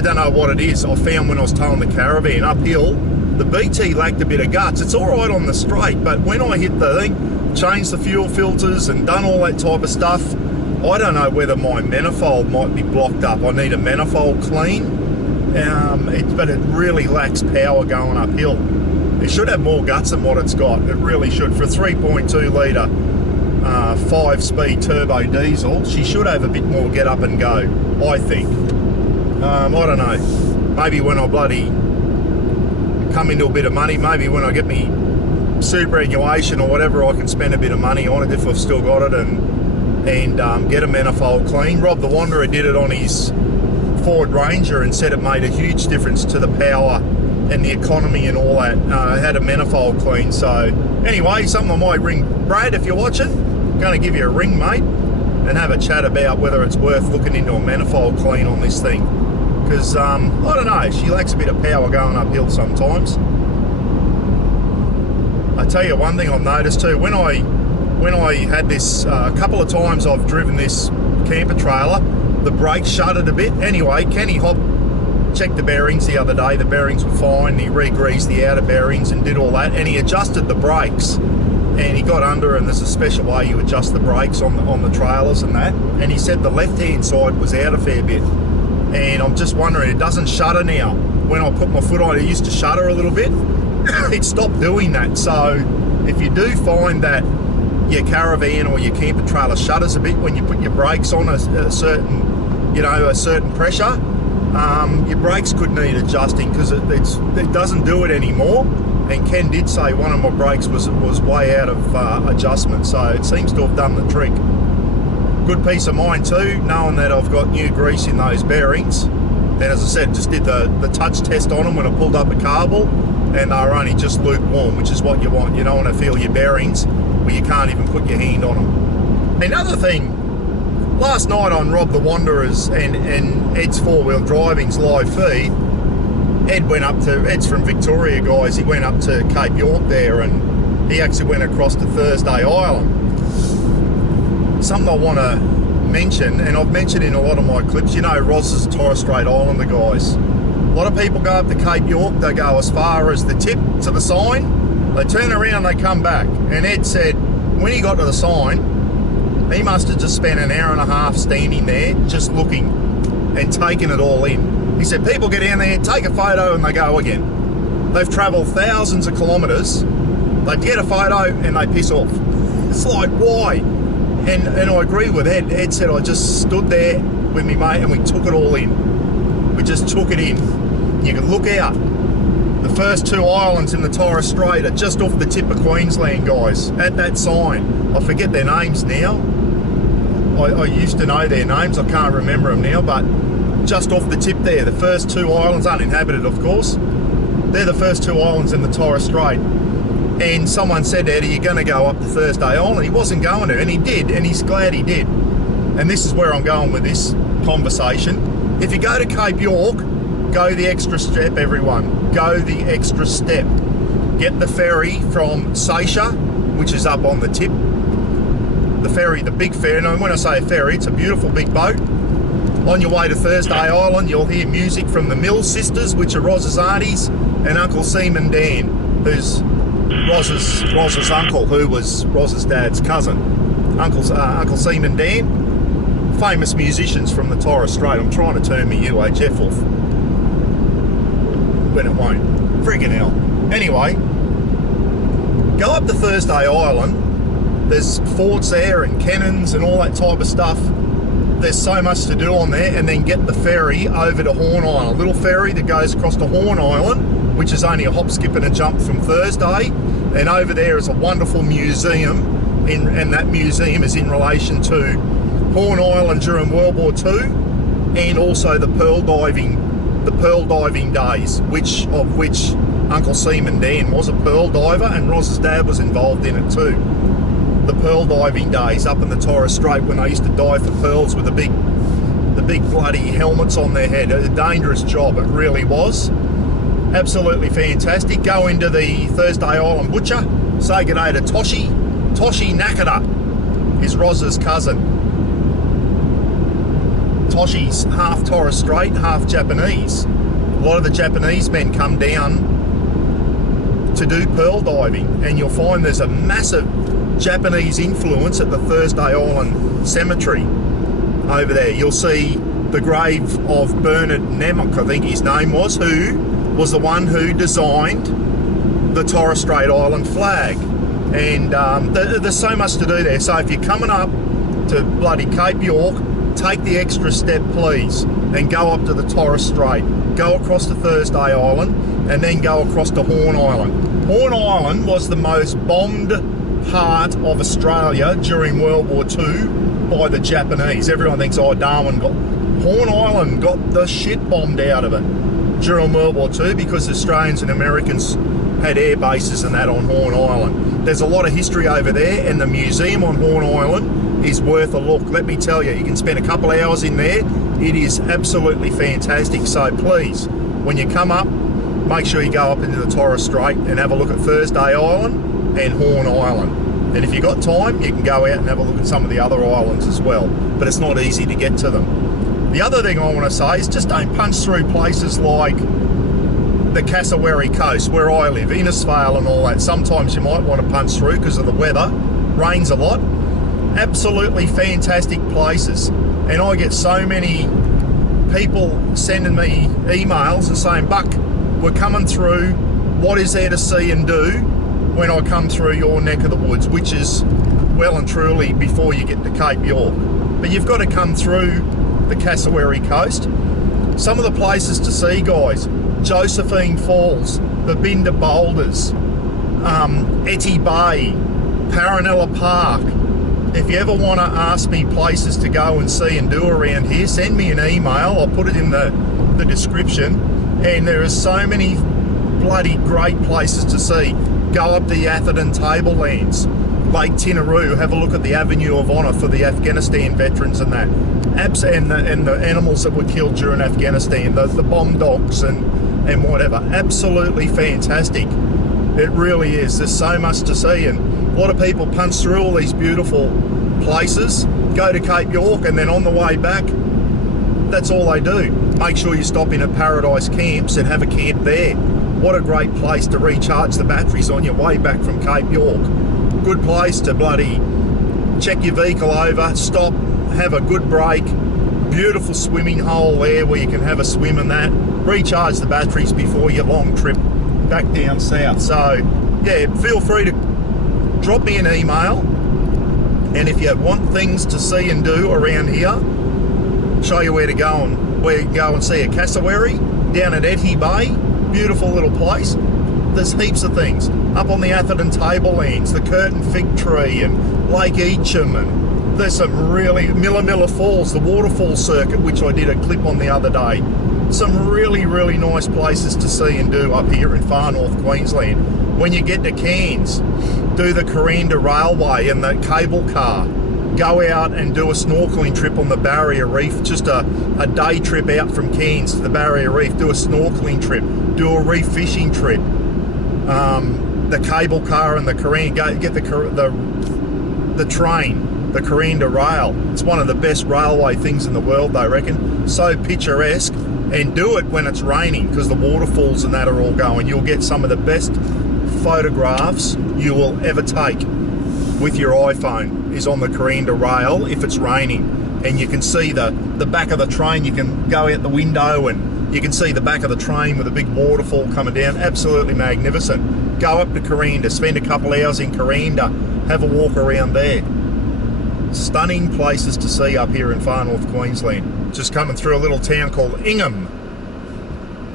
don't know what it is. I found when I was towing the caravan uphill, The BT lacked a bit of guts. It's all right on the straight, but when I hit the thing, changed the fuel filters and done all that type of stuff, I don't know whether my manifold might be blocked up. I need a manifold clean, but it really lacks power going uphill. It should have more guts than what it's got. It really should. For a 3.2 litre 5-speed turbo diesel, she should have a bit more get up and go, I think. I don't know. Maybe when I bloody come into a bit of money, maybe when I get me superannuation or whatever, I can spend a bit of money on it if I've still got it and get a manifold clean. Rob the Wanderer did it on his Ford Ranger and said it made a huge difference to the power and the economy and all that. Had a manifold clean. So anyway, something I might ring Brad if you're watching. I'm going to give you a ring, mate, and have a chat about whether it's worth looking into a manifold clean on this thing. Because, I don't know, she lacks a bit of power going uphill sometimes. I tell you one thing I've noticed too, when I had this, a couple of times I've driven this camper trailer, the brakes shuddered a bit. Anyway, Kenny Hop checked the bearings the other day. The bearings were fine. He re-greased the outer bearings and did all that, and he adjusted the brakes. And he got under, and there's a special way you adjust the brakes on the trailers and that. And he said the left-hand side was out a fair bit. And I'm just wondering, it doesn't shudder now. When I put my foot on it, it used to shudder a little bit. It stopped doing that. So if you do find that your caravan or your camper trailer shudders a bit when you put your brakes on a certain pressure, your brakes could need adjusting, because it doesn't do it anymore. And Ken did say one of my brakes was way out of adjustment, so it seems to have done the trick. Good peace of mind too, knowing that I've got new grease in those bearings. And as I said, just did the touch test on them when I pulled up a cable, and they were only just lukewarm, which is what you want. You don't want to feel your bearings where you can't even put your hand on them. Another thing, last night on Rob the Wanderer's and Ed's 4-wheel driving's live feed, Ed's from Victoria, guys. He went up to Cape York there, and he actually went across to Thursday Island. Something I want to mention, and I've mentioned in a lot of my clips, you know, Roz's Torres Strait Islander guys. A lot of people go up to Cape York, they go as far as the tip to the sign, they turn around, they come back. And Ed said when he got to the sign, he must have just spent an hour and a half standing there just looking and taking it all in. He said people get down there, take a photo, and they go again. They've travelled thousands of kilometres, they get a photo and they piss off. It's like, why? And I agree with Ed. Ed said I just stood there with me mate and we took it all in. We just took it in. You can look out. The first two islands in the Torres Strait are just off the tip of Queensland, guys, at that sign. I forget their names now. I used to know their names, I can't remember them now, but just off the tip there, the first two islands, uninhabited of course, they're the first two islands in the Torres Strait. And someone said to Eddie, you're going to go up to Thursday Island. He wasn't going to, and he did, and he's glad he did. And this is where I'm going with this conversation. If you go to Cape York, go the extra step, everyone. Go the extra step. Get the ferry from Seisha, which is up on the tip. The ferry, the big ferry, and when I say a ferry, it's a beautiful big boat. On your way to Thursday Island, you'll hear music from the Mills sisters, which are Roz's aunties, and Uncle Seaman Dan, who's Roz's uncle, who was Roz's dad's cousin. Uncle Seaman Dan, famous musicians from the Torres Strait. I'm trying to turn me UHF off, but it won't. Friggin' hell. Anyway, go up to Thursday Island. There's forts there and cannons and all that type of stuff. There's so much to do on there, and then get the ferry over to Horn Island. A little ferry that goes across to Horn Island, which is only a hop, skip and a jump from Thursday. And over there is a wonderful museum, and that museum is in relation to Horn Island during World War II, and also the pearl diving days, which Uncle Seaman Dan was a pearl diver, and Roz's dad was involved in it too. The pearl diving days up in the Torres Strait, when they used to dive for pearls with the big bloody helmets on their head. A dangerous job, it really was. Absolutely fantastic. Go into the Thursday Island butcher, say good day to Toshi. Toshi Nakata is Roz's cousin. Toshi's half Torres Strait, half Japanese. A lot of the Japanese men come down to do pearl diving, and you'll find there's a massive Japanese influence at the Thursday Island Cemetery over there. You'll see the grave of Bernard Nemok, I think his name was, who was the one who designed the Torres Strait Island flag. And there's so much to do there. So if you're coming up to bloody Cape York, take the extra step, please, and go up to the Torres Strait, go across to Thursday Island, and then go across to Horn Island. Horn Island was the most bombed part of Australia during World War II by the Japanese. Everyone thinks, oh, Horn Island got the shit bombed out of it during World War II because Australians and Americans had air bases and that on Horn Island. There's a lot of history over there, and the museum on Horn Island is worth a look. Let me tell you, you can spend a couple of hours in there. It is absolutely fantastic. So please, when you come up, make sure you go up into the Torres Strait and have a look at Thursday Island and Horn Island. And if you've got time, you can go out and have a look at some of the other islands as well. But it's not easy to get to them. The other thing I want to say is just don't punch through places like the Cassowary Coast, where I live, Innisfail and all that. Sometimes you might want to punch through because of the weather. Rains a lot. Absolutely fantastic places. And I get so many people sending me emails and saying, Buck, we're coming through. What is there to see and do when I come through your neck of the woods, which is well and truly before you get to Cape York. But you've got to come through the Cassowary Coast. Some of the places to see, guys: Josephine Falls, Babinda Boulders, Etty Bay, Paranella Park. If you ever want to ask me places to go and see and do around here, send me an email. I'll put it in the description. And there are so many bloody great places to see. Go up the Atherton Tablelands, Lake Tinaroo, have a look at the Avenue of Honour for the Afghanistan veterans and that. And the animals that were killed during Afghanistan, the bomb dogs and whatever. Absolutely fantastic. It really is. There's so much to see, and a lot of people punch through all these beautiful places, go to Cape York, and then on the way back, that's all they do. Make sure you stop in at Paradise Camps and have a camp there. What a great place to recharge the batteries on your way back from Cape York. Good place to bloody check your vehicle over, stop, have a good break. Beautiful swimming hole there where you can have a swim and that. Recharge the batteries before your long trip back down south. So yeah, feel free to drop me an email, and if you want things to see and do around here, show you where to go and see a cassowary down at Etty Bay. Beautiful little place. There's heaps of things up on the Atherton Tablelands, the Curtin Fig Tree and Lake Eacham, and there's some really Milla Falls, the waterfall circuit, which I did a clip on the other day. Some really nice places to see and do up here in far north Queensland. When you get to Cairns, do the Corinda Railway and the cable car. Go out and do a snorkeling trip on the Barrier Reef, just a day trip out from Cairns to the Barrier Reef. Do a snorkeling trip, do a reef fishing trip. The cable car and the Corinda, get the train, the Corinda Rail. It's one of the best railway things in the world, they reckon. So picturesque. And do it when it's raining, because the waterfalls and that are all going. You'll get some of the best photographs you will ever take with your iPhone is on the Corinda Rail if it's raining. And you can see the back of the train. You can go out the window and you can see the back of the train with a big waterfall coming down. Absolutely magnificent. Go up to Corinda, spend a couple hours in Corinda, have a walk around there. Stunning places to see up here in far north Queensland. Just coming through a little town called Ingham.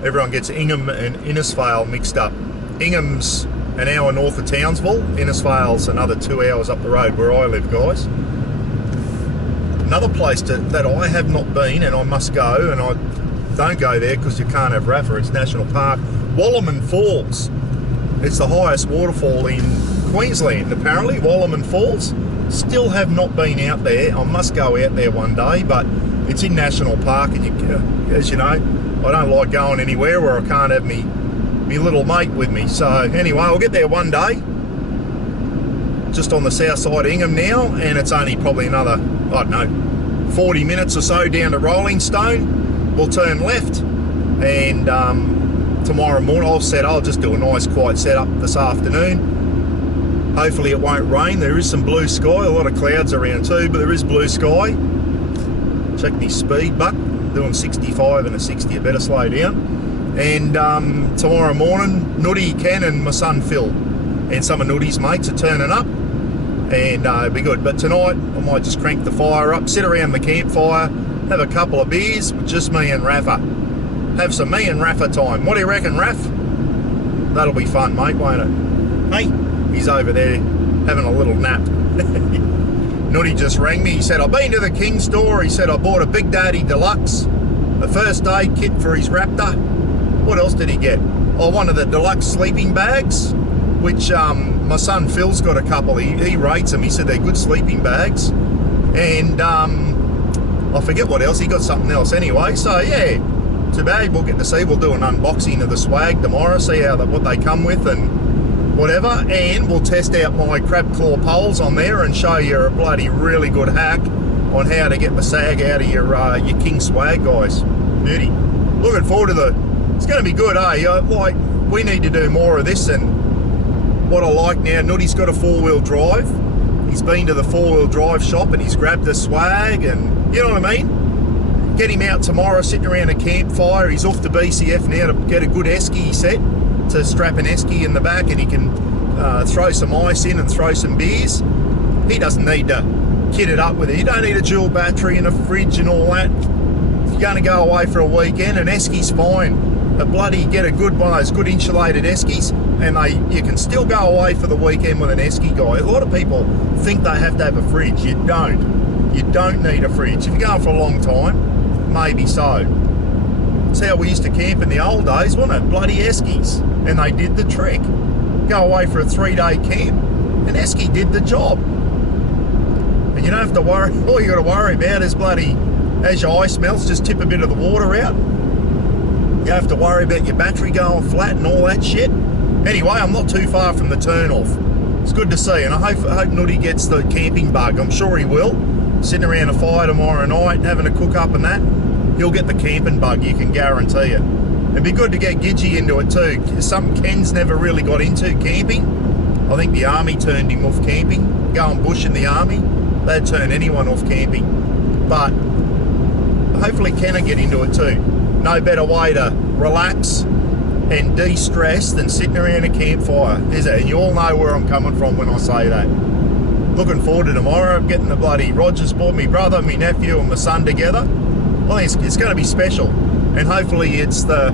Everyone gets Ingham and Innisfail mixed up. Ingham's an hour north of Townsville. Innisfail's another 2 hours up the road where I live, guys. Another place that I have not been and I must go, and I don't go there because you can't have Rafa, it's National Park. Wallerman Falls. It's the highest waterfall in Queensland, apparently, Wallerman Falls. Still have not been out there. I must go out there one day, but it's in National Park, and as you know, I don't like going anywhere where I can't have me little mate with me. So anyway, I'll get there one day. Just on the south side of Ingham now, and it's only probably another, I don't know, 40 minutes or so down to Rolling Stone. We'll turn left and tomorrow morning. I'll just do a nice quiet setup this afternoon. Hopefully it won't rain. There is some blue sky, a lot of clouds around too, but there is blue sky. Check my speed buck, doing 65 and a 60, I better slow down. And tomorrow morning, Nutty, Ken and my son Phil and some of Nutty's mates are turning up, and it'll be good. But tonight I might just crank the fire up, sit around the campfire, have a couple of beers with just me and Rafa. Have some me and Rafa time. What do you reckon, Raf? That'll be fun, mate, won't it? Hey, he's over there having a little nap. Nutty just rang me. He said, I've been to the King store. He said, I bought a Big Daddy Deluxe, a first aid kit for his Raptor. What else did he get? Oh, one of the deluxe sleeping bags, which my son Phil's got a couple. He rates them. He said they're good sleeping bags. And I forget what else. He got something else anyway. So, yeah, too bad. We'll get to see. We'll do an unboxing of the swag tomorrow, see what they come with and whatever. And we'll test out my crab claw poles on there and show you a bloody really good hack on how to get the sag out of your King swag, guys. Beauty. Looking forward to it's going to be good, eh? Like, we need to do more of this, and what I like now, Nutty's got a 4-wheel drive. He's been to the 4-wheel drive shop and he's grabbed the swag, and you know what I mean? Get him out tomorrow sitting around a campfire. He's off to BCF now to get a good esky, he said, to strap an esky in the back, and he can throw some ice in and throw some beers. He doesn't need to kit it up with it. You don't need a dual battery and a fridge and all that. If you're going to go away for a weekend, an esky's fine. But bloody get a good one of those good insulated eskies, and you can still go away for the weekend with an esky, guy. A lot of people think they have to have a fridge. You don't. You don't need a fridge. If you're going for a long time, maybe so. That's how we used to camp in the old days, wasn't it? Bloody eskies. And they did the trick. Go away for a 3-day camp. An esky did the job. And you don't have to worry. All you got to worry about is bloody, as your ice melts, just tip a bit of the water out. You have to worry about your battery going flat and all that shit. Anyway, I'm not too far from the turn off. It's good to see, and I hope Nutty gets the camping bug. I'm sure he will. Sitting around a fire tomorrow night, having a cook up and that, he'll get the camping bug, you can guarantee it. It'd be good to get Gidgy into it too. Something Ken's never really got into, camping. I think the army turned him off camping. Going bush in the army, they'd turn anyone off camping. But hopefully Ken will get into it too. No better way to relax and de-stress than sitting around a campfire, is it? And you all know where I'm coming from when I say that. Looking forward to tomorrow, getting the bloody Rogers boy, me brother, me nephew and my son together. I think it's going to be special, and hopefully it's the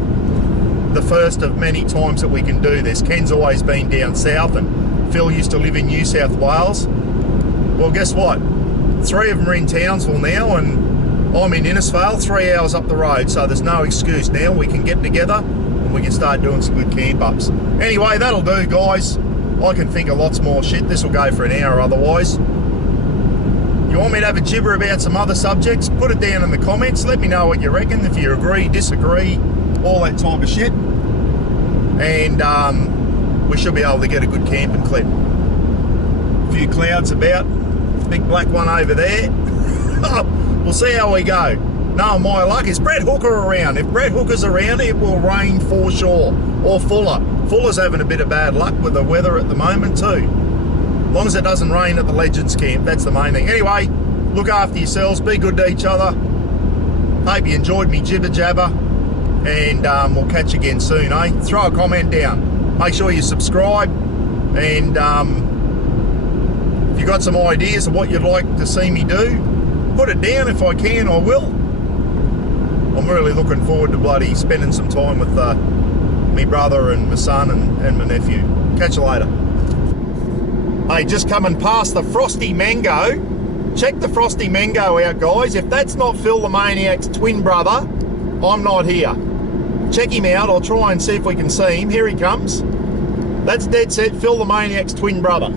first of many times that we can do this. Ken's always been down south, and Phil used to live in New South Wales. Well, guess what? 3 of them are in Townsville now, and I'm in Innisfail, 3 hours up the road, so there's no excuse now. We can get together and we can start doing some good camp ups. Anyway, that'll do, guys. I can think of lots more shit. This will go for an hour otherwise. You want me to have a gibber about some other subjects? Put it down in the comments. Let me know what you reckon, if you agree, disagree, all that type of shit. And we should be able to get a good camping clip. A few clouds about. Big black one over there. We'll see how we go. No, my luck is Brett Hooker around. If Brett Hooker's around, it will rain for sure. Or Fuller. Fuller's having a bit of bad luck with the weather at the moment too. As long as it doesn't rain at the Legends camp, that's the main thing. Anyway, look after yourselves. Be good to each other. Hope you enjoyed me Jibber Jabber. And we'll catch you again soon, eh? Throw a comment down. Make sure you subscribe. And if you got some ideas of what you'd like to see me do, put it down. If I can, I will. I'm really looking forward to bloody spending some time with me brother and my son and my nephew. Catch you later. Hey, just coming past the Frosty Mango. Check the Frosty Mango out, guys. If that's not Phil the Maniac's twin brother, I'm not here. Check him out. I'll try and see if we can see him. Here he comes. That's dead set Phil the Maniac's twin brother.